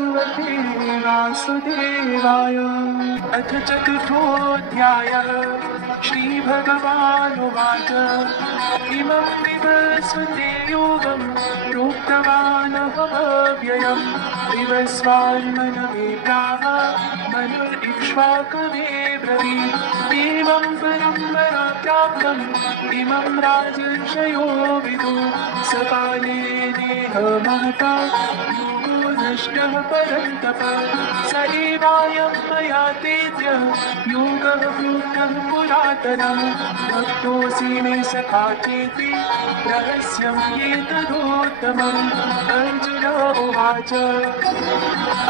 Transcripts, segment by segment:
भगवते वासुदेवाय। अथ चतुर्थोऽध्यायः। श्रीभगवानुवाच इमं विवस्वते योगं प्रोक्तवान् अहमव्ययम्। विवस्वान्मनवे प्राह मनुरिक्ष्वाकवे ब्रवीत्। एवं परम्परा प्राप्तम् इमं राजर्षयो विदुः। सकाले नेह महता योगो नष्टः परन्तप। स एवायं मया तेद्य योगः प्रोक्तः पुरातनः। भक्तोऽसि मे सखा चेति रहस्यं एतदोत्तमम्। अर्जुन उवाच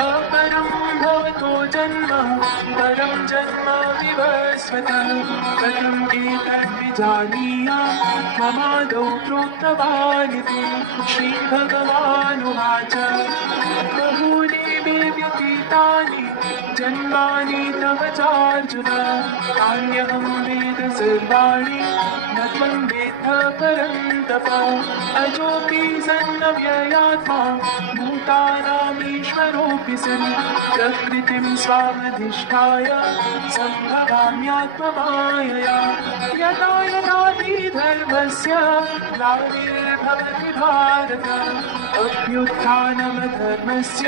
अपरं भवतो जन्म परं जन्म विवस्वतः। कथम् एतद्विजानीयाम् ममादौ प्रोक्तवानिति। श्रीभगवानुवाच बहूनि मे व्यतीतानि जन्मानि तव चार्जुन। तान्यहं वेद सर्वाणि न त्वं वेत्थ परन्तप। अजोऽपि सन्नव्ययात्मा भूतानामीश्वरोऽपि सन्। प्रकृतिं स्वामधिष्ठाय सम्भवाम्यात्ममायया। यदा यदा हि धर्मस्य ग्लानिर्भवति भारत। अभ्युत्थानमधर्मस्य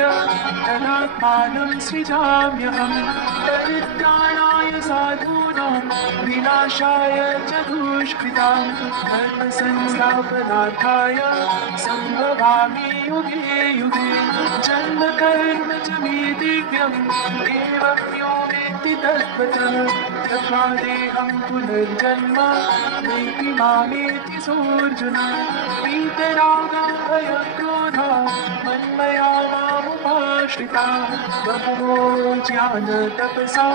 तदात्मानं सृजाम्यहम्। परित्राणाय साधूनां विनाशाय च दुष्कृतां। धर्मसंस्थापनार्थाय सम्भवामि युगे युगे। जन्म कर्म च मे दिव्यम् एवं यो वेत्ति तत्त्वतः। त्यक्त्वा देहं पुनर्जन्म नैति मामेति सोऽर्जुन। वीतरागं भयक्रोधा मन्मया मामुपाश्रिताः। बहवो ज्ञानतपसा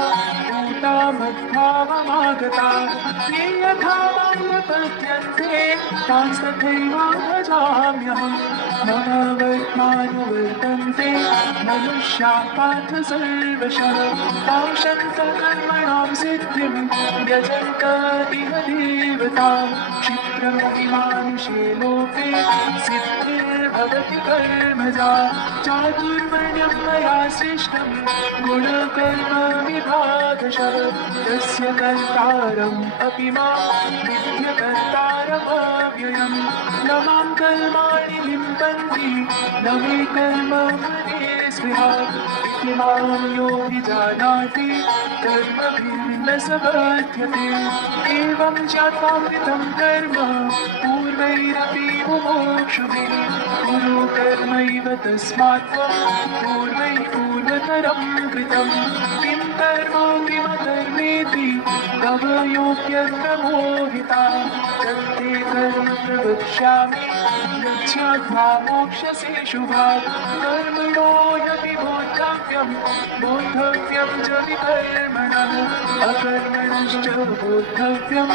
भूता मद्भावमागताः। ये यथा मां प्रपद्यन्ते तांस्तथैव भजाम्यहम्। मम वर्त्मानुवर्तन्ते मनुष्याः पार्थ सर्वशः। काङ्क्षन्तकर्मणां सिद्धिं व्यजन्त इह देवताः। क्षिप्रमपि मानुषे लोके सिद्धिर्भवति कर्मजा। चातुर्वर्ण्यं मया सृष्टं गुणकर्म विभागशः। तस्य कर्तारम् अपि मां विद्यकर्तारमव्ययम्। न मां कर्माणि लिम्पन्ति न मे कर्म फले स्पृहा। इति मां यो विजानाति कर्मभिर्न स बध्यते। एवं ज्ञात्वा कृतं कर्म पूर्वैरपि मुमुक्षुभिः। कुरु कर्मैव तस्मात् त्वं पूर्वैः पूर्वतरं कृतं। किं कर्म किमकर्मेति तव योऽप्यत्र मोहिताः। तत्ते कर्म प्रवक्ष्यामि यज्ञात्वा मोक्ष्यसे शुभात्। कर्मणो ह्यपि बोद्धव्यं बोद्धव्यं च विकर्मणः। अकर्मणश्च बोद्धव्यं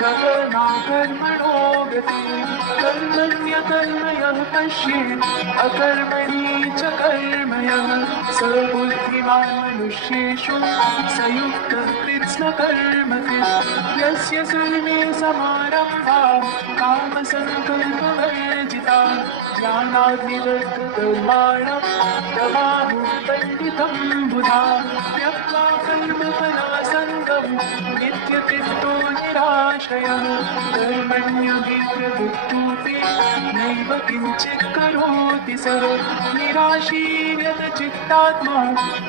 गहना कर्मणो गतिः। कर्मण्यकर्म यः पश्येत् अकर्मणि च कर्म यः स बुद्धिमान् मनुष्येषु स युक्तः कृत्स्नकर्मकृत्। यस्य सर्वे समारम्भाः कामसङ्कल्पवर्जिताः ज्ञानाग्निदग्धकर्माणं तमाहुः पण्डितं बुधाः। त्यक्त्वा कर्मफलासङ्गं नित्यतृप्तो निराश्रयः। कर्मण्यभिप्रवृत्तोऽपि नैव किञ्चित् करोति सः। निराशीर्यतचित्तात्मा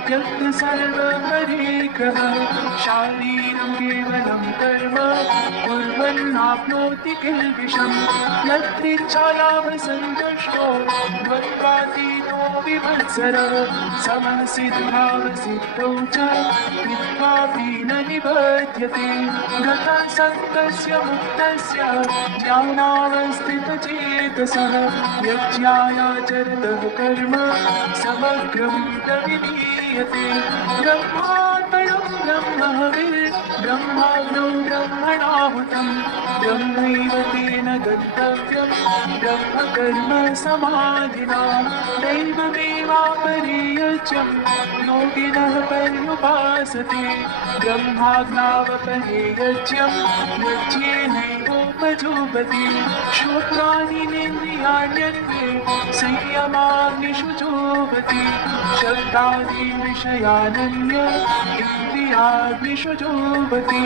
त्यक्तसर्वपरिग्रहः। शारीरं केवलं कर्म कुर्वन्नाप्नोति किल्बिषम्। यत्रिच्छालाभसन्तुष्टो द्वन्द्वातीतो विवत्सरः। समसिद्धावसिद्धौ च कृत्वापि न निबध्यते। गतासक्तस्य मुक्तस्य ज्ञानावस्थितचेतसः। यज्ञायाचरतः कर्म समग्रं प्रविलीयते। ब्रह्मार्पणं ब्रह्महविः ब्रह्माग्नौ ब्रह्मणाहुतं। ब्रह्मैव तेन गन्तव्यं ब्रह्मकर्म समाधिना। दैवमेवापरे यज्ञं योगिनः पर्युपासते। ब्रह्माज्ञावपरे यज्ञं यज्ञेनैवोपजुह्वति। पजोपति श्रोत्रादीनेन्द्रियाण्यन्ये संयमाग्निषु जोपति शब्दादीन् विषयानन्य इन्द्रियाग्निषु जोपति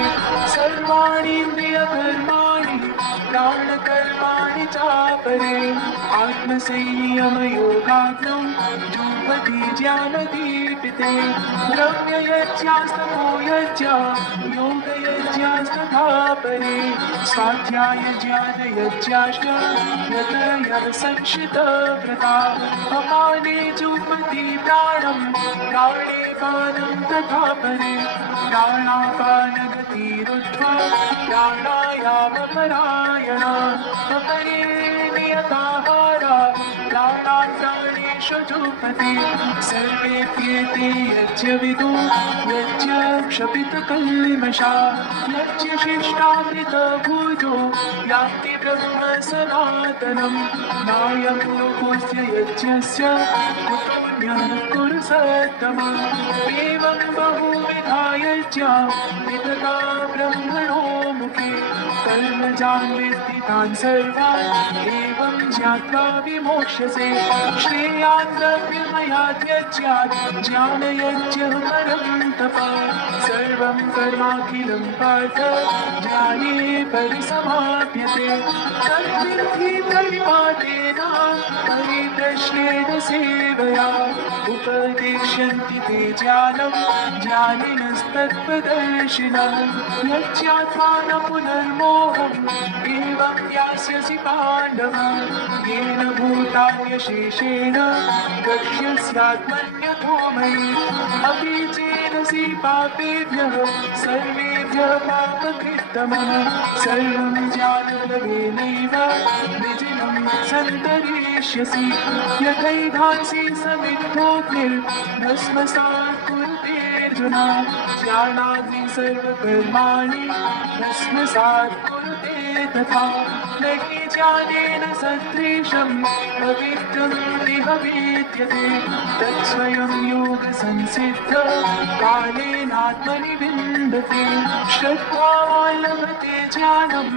सर्वाणीन्द्रियकर्माणि प्राणकर्माणि चापरे आत्मसंयमयोगाग्नौ जुह्वति ज्ञानदीपिते ब्रह्मयज्ञास्तपो यज्ञा योगयज्ञास्तथा परे स्वाध्यायज्ञानयज्ञाश्च यतयः संशितव्रता अपाने जुह्वति प्राणं प्राणे पानं तथा परे प्राणापानगतिरुद्ध्वा प्राणायामपरायणा अपरे नियताहारा प्राणान् प्राणेषु जुह्वति सर्वेऽप्येते यज्ञविदो यज्ञक्षपितकल्मषा यज्ञशिष्टामृतभुजो यान्ति ब्रह्म सनातनं नायं लोकोऽस्य यज्ञस्य कुतोऽन्यः कुरु सत्तमा एवं बहुविधा यज्ञा विदधा ब्रह्मणो मुखे कर्मजान् विद्धि तान् सर्वान् एवं ज्ञात्वा विमोक्ष्यसे श्रेयान् द्रव्यमयात् यज्ञात् ज्ञानयज्ञः परं तपः सर्वं कर्माखिलं पार्थ ज्ञाने परिसमाप्यते तद्विद्धि परिपातेन परिप्रश्नेन सेवया उपदेक्ष्यन्ति ते ज्ञानं ज्ञानिनस्तत्त्वदर्शिनः यज्ञात्वा न पुनर्मोहम् एवं यास्यसि पाण्डव येन भूतान्यशेषेण गक्ष्यस्यात्मन्यतो मयि अपि चेदसि पापेभ्यः सर्वेभ्यः पापकृत्तमः सर्वं ज्ञानलभेनैव विजिनं सन्तरिष्यसि यथैधांसि समिद्धोऽग्निर्भस्मसात् कुरुते अर्जुन ज्ञानाग्निः सर्वकर्माणि भस्मसात् कुरुते तथा न हि ज्ञानेन सदृशं पवित्रं इह विद्यते तत्स्वयं योगसंसिद्ध कालेनात्मनि विन्दते श्रद्धावान् लभते ज्ञानं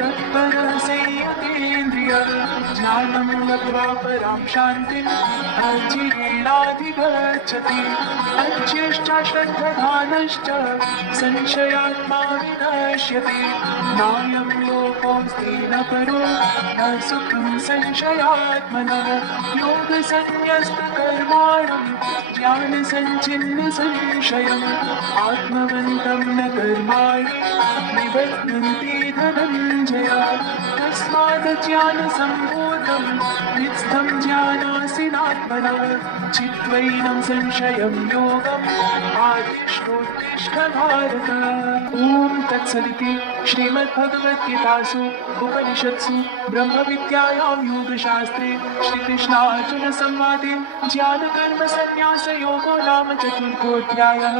तत्परः संयतेन्द्रियः ज्ञानं लब्ध्वा परां शान्तिम् अचिरेणाधिगच्छति अच्युश्च श्रद्धधानश्च संशयात्मा विनश्यति नायं लोकोऽस्ति न परो न सुखं संशयात्मनः योगसन्न्यस्तकर्माणं ज्ञानसञ्छिन्न संशयम् आत्मवन्तं न कर्माणि निबध्नन्ति धनञ्जय तस्मादज्ञानसम्भूतं नित्स्थं ज्ञानासिनात्मनः चित्वैनं संशयं योगम् आदिष्टोत्तिष्ठ भारत ॐ तत्सदिति श्रीमद्भगवद्गीतासु उपनिषत्सु ब्रह्मविद्यायां योगशास्त्रे श्रीकृष्णार्जुनसंवादे ज्ञानकर्मसन्न्यासयोगो नाम चतुर्थोऽध्यायः।